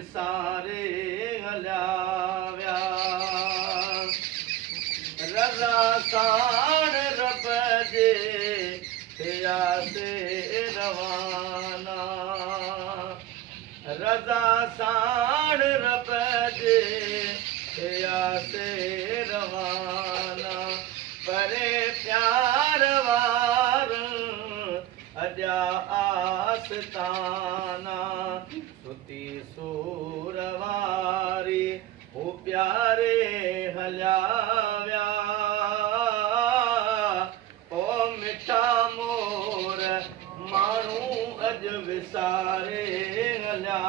विसारे हलिया विया रज़ा साण रब जे थियासे रवाना रज़ा साण रब जे थियासे रवाना परे प्यार वार अॼा आस्ताना सुती सूर वारी हू प्यारे हलिया विया ओ मिठा मोर माण्हू अॼु विसारे हलिया